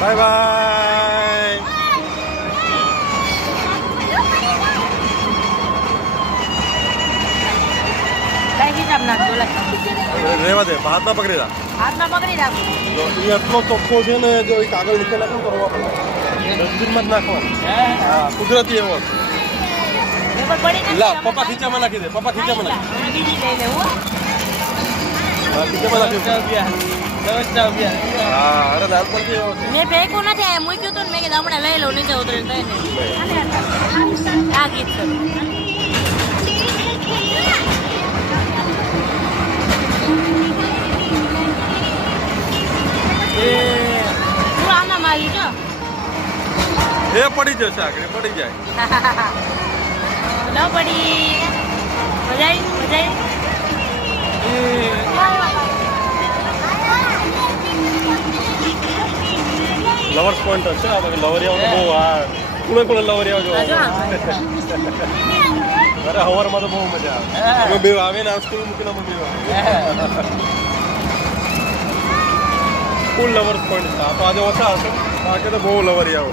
Bye bye. રેવા દે, હાથમાં પકડી રાખ. હાથમાં પકડી રાખો. તો એ એટલો ચોખ્ખો છે ને, જો એ કાગળ નીચે નાખો કરવા પડે. ડસ્ટબિનમાં જ નાખવાનું. હા, કુદરતી એવો. લા પપ્પા ખીચામાં નાખી દે. પપ્પા ખીચામાં નાખી. બીજી લઈ લેવું. હા, ખીચામાં નાખી. હા, અરે નાનપણથી એવો છે. મેં ભેગું નથી આ મૂક્યું હતું ને મેં કીધું હમણાં લઈ લઉં નીચે ઉતરીને લઈને આ ગીત કરું. તું આમાં મારી જો એ પડી જશે આગળ, પડી જાય. ન પડી મજા આવી. લવર્સ પોઈન્ટ છે આ બાકી લવરિયાઓ તો બહુ આ કુણે લવરિયાઓ જો. અરે હવારમાં તો બહુ મજા આવે. અમે બે આવીને આ સ્કૂલ મૂકીને અમે બે ફૂલ લવર્સ પોઈન્ટ છે. આ તો આજે ઓછા હશે, બાકી તો બહુ લવરિયાઓ.